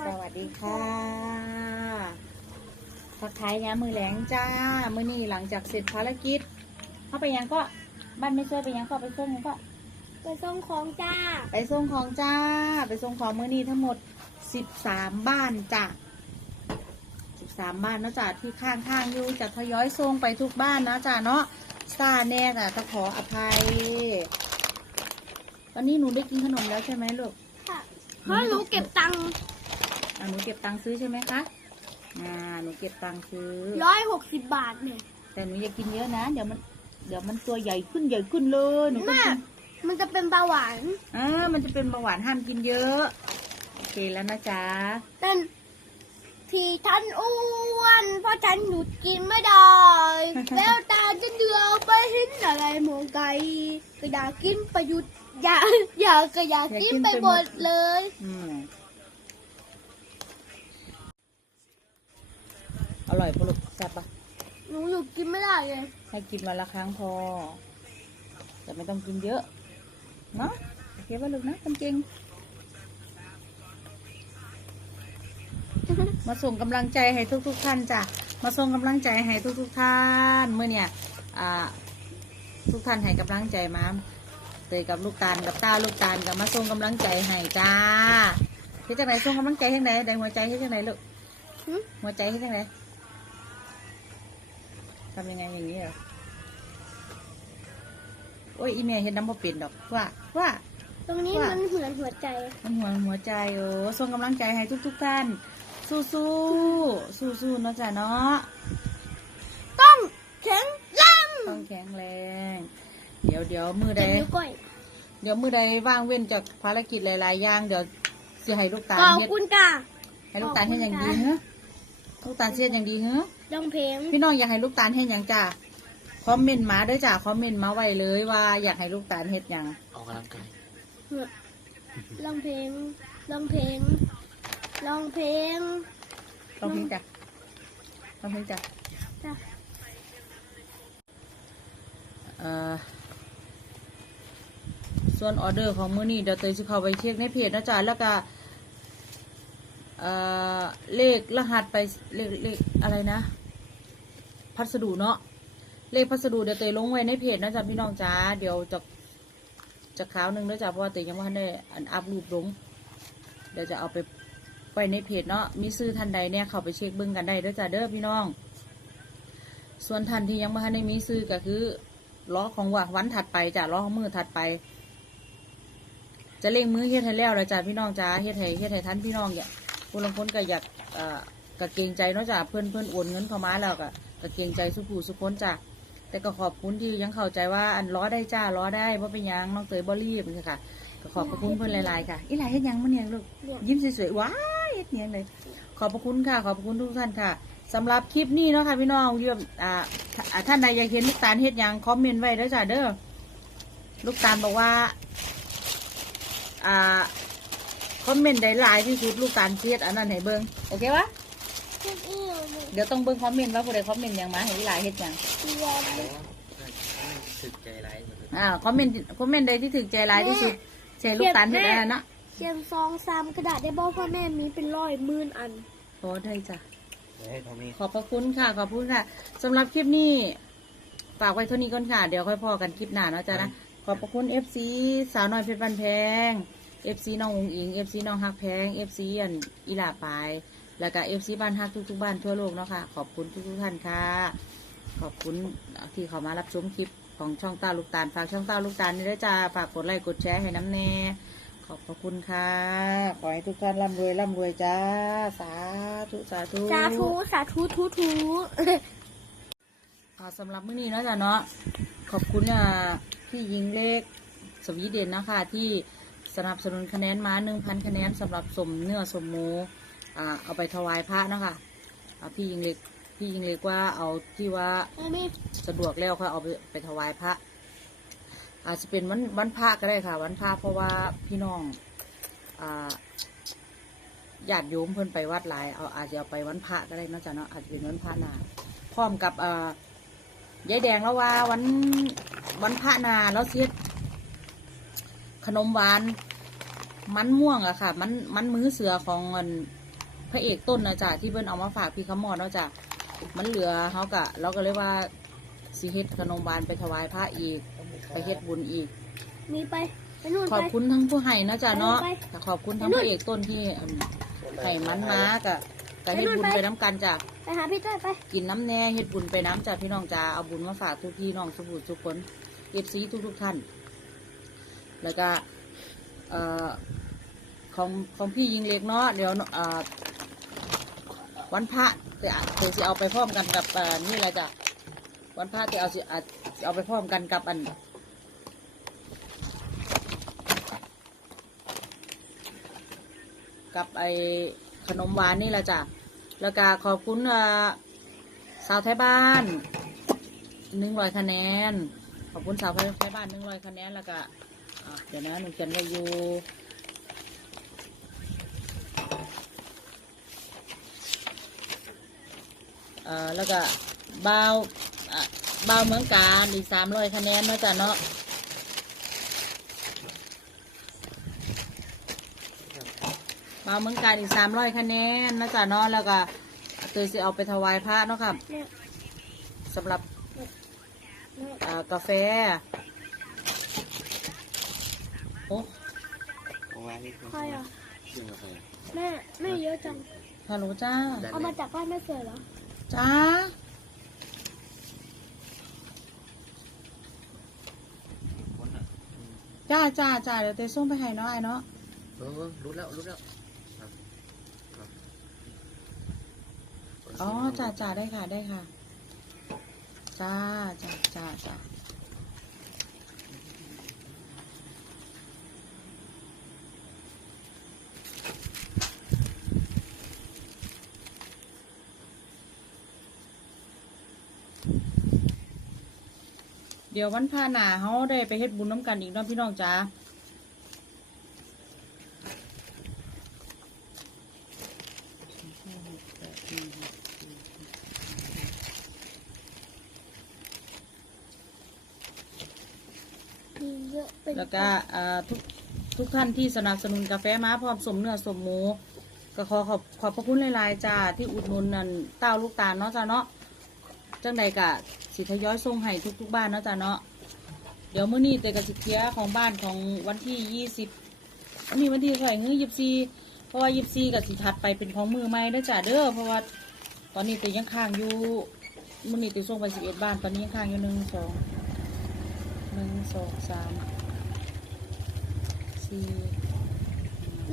สวัสดีค่ะทักทายยามมือแหลงจ้า มือนี่หลังจากเสร็จภารกิจ เข้าไปยังก็บ้านไม่ช่วยไปยังก็ไปส่งยังก็ไปส่งของจ้า ไปส่งของจ้า ไปส่งของมือนี่ทั้งหมดสิบสามบ้านจ้ะสิบสามบ้านเนาะจ้ะที่ข้างข้างๆอยู่จะทยอยส่งไปทุกบ้านนะจ้ะเนาะซาแน่จ้ะต้องขออภัยตอนนี้หนูได้กินขนมแล้วใช่ไหมลูกค่ะเพราะหนูเก็บตังค์ อะหนูเก็บตังค์ซื้อใช่ไหมคะ อ่า หนูเก็บตังค์ซื้อ ร้อยหกสิบบาทเนี่ยแต่หนูอย่ากินเยอะนะ เดี๋ยวมัน เดี๋ยวมันตัวใหญ่ขึ้นใหญ่ขึ้นเลย หนูก็แม่กินมันจะเป็นเบาหวานอ่ามันจะเป็นเบาหวานห้ามกินเยอะ โอเคแล้วนะจ๊ะ แต่ที่ท่านอ้วนเพราะฉันหยุดกินไม่ได้แล้วตาจะเดือไปเห็นอะไรหมองไก่ก็อยากกินประยุทธ์อยากอยากก็อยากกินไปหมดเลย อืม อร่อยปะลูกแซ่บปะหนูหยุดกินไม่ได้เลยให้กินวันละครั้งพอ แต่ไม่ต้องกินเยอะ เนาะโอเคป่ะลูกนะคนเก่งมาส่งกำลังใจให้ทุกๆท่านจ้ะ มาส่งกำลังใจให้ทุกๆท่านเมื่อเนี่ยอ่าทุกท่านให้กำลังใจมาเตยกับลูกตาลกับต้าลูกตาลกับมาส่งกำลังใจให้จ้าเฮ็ดจังไหนส่งกำลังใจให้ไหนได้หัวใจเฮ็ดจังไหนลูกหึหัวใจเฮ็ดจังไหน ทำยังไงอย่างนี้เหรอโอ้ยอีเมลเห็นน้ำบ่เป็นดอกว่าว่า ตรงนี้ว่ามั มันเหมือนหัวใจ มันหัวหัวใจโอ้ส่งกำลังใจให้ทุกๆท่าน สู้สู้สู้สู้ๆเนาะจ้ะเนาะต้องแข็งแรงต้องแข็งแรง เดี๋ยวเดี๋ยวมือใดเจ็บนิ้วก้อยเดี๋ยวมือใดว่างเว้นจากภารกิจหลาย ๆ อย่าง เดี๋ยวจะให้ลูกตาลขอบเฮ็ดคุณค่ะ ให้ลูกตาลเฮ็ดอย่างดีขอบคุณค่ะเฮ้ ลูกตาลเฮ็ดอย่างดีเฮ้ดองเพลงพี่น้องอยากให้ลูกตาลเฮ็ดอย่างจ้าคอมเมนต์มาเด้วยจ้าคอมเมนต์มาไว้เลยว่าอยากให้ลูกตาลเฮ็ดอย่างออกกำลังกายร้องเพลงร้องเพลงร้องเพลงต้องเพลงจ้ะต้องเพลงจ้ะจ้ะเอ่อส่วนออเดอร์ของมื้อนี้เดี๋ยวเตยสิเข้าไปเช็คในเพจนะจ๊ะแล้วก็ เอ่อเลขรหัสไปเลขเลขอะไรนะ พัสดุเนาะเลขพัสดุเดี๋ยวเตยลงไว้ในเพจนะจ๊ะพี่น้องจ้าเดี๋ยวจะจะคราวหนึ่งนะจ๊ะเพราะว่าเตยยังไม่ทันได้อันอัพรูปลงเดี๋ยวจะเอาไปไว้ในเพจเนาะมีซื้อท่านใดเนี่ยเข้าไปเช็คเบิ้งกันได้ด้อจ้ะเด้อพี่น้อง ส่วนท่านที่ยังไม่ทันได้มีซื้อก็คือล้อของว่าวันถัดไปจ้ะล้อของมือถัดไป จะเล่งมือเฮ็ดให้แล้วแล้วจ้ะพี่น้องจ้าเฮ็ดให้เฮ็ดให้ท่านพี่น้องเนี่ย คนลางคนก็อยากเอ่อกะเกรงใจเนาะจ้ะเพื่อนเพื่อนโอนเงินเข้ามาแล้วก็กะเกรงใจสุผู้สุคนจ้ะแต่ก็ขอบคุณที่ยังเข้าใจว่าอันล้อได้จ้าล้อได้เพราะเป็นยังน้องเตยบอรีบนี่ค่ะก็ขอบพระคุณเพื่อนหลายๆค่ะอีหลายเฮ็ดยังมันเนียลูกยิ้มสวยๆว้ายเฮ็ดเนียงเลยขอบพระคุณค่ะ ขอบพระคุณทุกท่านค่ะสำหรับคลิปนี้เนาะค่ะพี่น้องเยี่ยมอ่าท่านใดอยากเห็นลูกตาลเฮ็ดยังคอมเมนต์ไว้ด้อจ้ะเด้อลูกตาลบอกว่า อ่า คอมเมนต์ได้หลายที่สุดลูกตาลเฮ็ดอันนั้นให้เบิ่งโอเควะเดี๋ยวต้องเบิ่งคอมเมนต์ว่าผู้ใดคอมเมนต์หยังมาให้หลายเฮ็ดหยังสึกใจร้ายหมดเลยอ่าคอมเมนต์คอมเมนต์ใดที่ถึกใจหลายที่สุดใช่ลูกตาลเฮ็ดอันนั้นเนาะเขียนซองซ้ำกระดาษได้บอกพ่อแม่มีเป็นร้อยหมื่นอันโอ้ได้จ้ะเดี๋ยวให้ทอมมี่ขอบพระคุณค่ะ ขอบคุณค่ะสำหรับคลิปนี้ฝากไว้เท่านี้ก่อนค่ะ เดี๋ยวค่อยพอกันคลิปหน้าเนาะจ๊ะนะ ขอบพระคุณ FC สาวน้อยเพชรบันแพง FC น้องอุงอิง FC น้องฮักแพง FC อันอีหลาปาย แล้วก็ FC บ้านฮักทุกๆบ้านทั่วโลกเนาะค่ะ ขอบคุณทุกๆท่านค่ะ ขอบคุณที่เขามารับชมคลิปของช่องตาลูกตาล ฝากช่องตาลูกตาลนี่ด้วยจ้า ฝากกดไลค์กดแชร์ให้น้ำแน่ ขอบพระคุณค่ะ ขอให้ทุกท่านร่ำรวยร่ำรวยจ้า สาธุสาธุสาธุสาธุทุทุอ่าสำหรับมื้อนี้เนาะจ๊ะเนาะ ขอบคุณอ่าพี่ยิงเล็กสวีเดนนะคะที่ สนับสนุนคะแนนมาหนึ่งพันคะแนนสำหรับสมเนื้อสมหมูอ่าเอาไปถวายพระเนาะคะอ่าพี่ยิงเล็กพี่ยิงเล็กว่าเอาที่ว่าไม่มีสะดวกแล้วค่อยเอาไปไปถวายพระ อาจจะเป็นวันวันพระก็ได้ค่ะ วันพระเพราะว่าพี่น้องอ่าญาติโยมเพิ่นไปวัดหลายเอาอาจจะเอาไปวันพระก็ได้เนาะจ๊ะเนาะอาจจะเป็นวันพระนาพร้อมกับอ่ายายแดงแล้วว่าวันวันพระนาแล้วเสีย ขนมหวาน มันม่วงอะค่ะ มันมันมือเสือของอันพระเอกต้นนะจ๊ะที่เพิ่นเอามาฝากพี่ขมอดเนาะจ๊ะมันเหลือเขากะเราก็เลยว่าสิเฮ็ดขนมหวานไปถวายพระอีก ไปเฮ็ดบุญอีก มีไปไปนู่นขอบไปคุณทั้งผู้ให้นะจ๊ะเนาะไปแต่ขอบคุณทั้งพระเอกต้นที่อืมให้มันมากะกะเฮ็ดบุญไปน้ำกันจ้ะไปหาพี่ต้อยไปกินน้ำแน่เฮ็ดบุญไปน้ำจ้ะพี่น้องจ้าเอาบุญมาฝากทุกพี่น้องสุขทุกคนเอฟซีทุกทุกๆท่าน แล้วก็ของของพี่ยิงเล็กเนาะเดี๋ยววันพระจะเดี๋ยวสิเอาไปพร้อมกันกับนี่แหละจ้ะวันพระจะเอาสิอาจสิเอาไปพร้อมกันกับอันกับไอขนมหวานนี่แหละจ้ะ แล้วก็ขอบคุณสาวไทยบ้านหนึ่งร้อยคะแนน ขอบคุณสาวไทยบ้านหนึ่งร้อยคะแนนแล้วก็ เดี๋ยวนะหนูเขียนไว้อยู่แล้วก็บาวอะบาวเมืองการอีกสามร้อยคะแนนนะจ้ะเนาะมาเมืองการอีกสามร้อยคะแนนนะจ๊ะเนาะแล้วก็เตยสิเอาไปถวายพระเนาะครับสำหรับกาแฟ อ้เอาไว้นี่ใครอะเรื่องกาแฟแม่แม่เยอะจัง ฮัลโหลจ้าเอามาจากบ้านแม่เสือเหรอ จ้า คนอะจ้าจ้าจ้าเดี๋ยวเตยส่งไปให้เนาะไอ้เนาะ เออรู้แล้วรู้แล้วครับครับอ๋อจ้าจ้าได้ค่ะได้ค่ะ จ้าจ้าจ้าจ้า เดี๋ยววันพาหนาเขาได้ไปเฮ็ดบุญน้ำกันอีกเนาะพี่น้องจ้ามีเยอะเป็นแล้วก็อ่าทุกทุกท่านที่สนับสนุนกาแฟมาพร้อมสมเนื้อสมหมูก็ขอขอบขอบพระคุณหลายๆจ้าที่อุดหนุนนั่นเต้าลูกตาลเนาะจ้าเนาะ จังใดกะสิทยอยส่งให้ทุกๆบ้านเนาะจ้าเนาะเดี๋ยวมื้อนี้เตยกับสิเคลียของบ้านของวันที่ยี่สิบวันนี้วันที่เท่าไหร่เงื้อยิบซีเพราะว่ายิบซีกับสิถัดไปเป็นของมือใหม่เด้อจ้าเด้อเพราะว่าตอนนี้เตยยังค้างอยู่มื้อนี้เตยส่งไปสิบเอ็ดบ้านตอนนี้ยังค้างอยู่หนึ่งสองหนึ่งสองสามสี่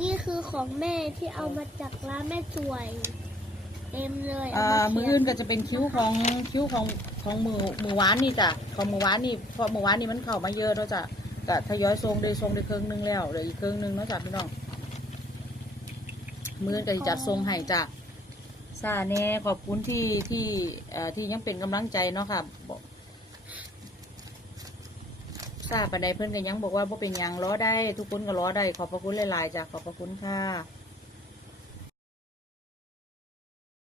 นี่คือของแม่ที่เอามาจากร้านแม่สวย เต็มเลยอ่าเามือเขียอื่นก็จะเป็นคิ้วของคิ้วของของมือมือหวานนี่จ้ะของมือหวานนี่เพราะมือหวานนี่มันเข้ามาเยอะแล้วจ้ะก็ทยอยทรงได้ทรงได้ครึ่งหนึงแล้วเหลืออีกครึ่งหนึงเนาะจ้ะพี่น้องมืออื่นก็สิจัดทรงให้จ้ะซาแน่ขอบคุณที่ที่เอ่อที่ยังเป็นกำลังใจเนาะค่ะบอกซาปันใดเพื่อนก็ยังบอกว่าบ่เป็นหยังล้อได้ ทุกคนก็ล้อได้ ขอบพระคุณหลายๆจ้ะขอบพระคุณค่ะ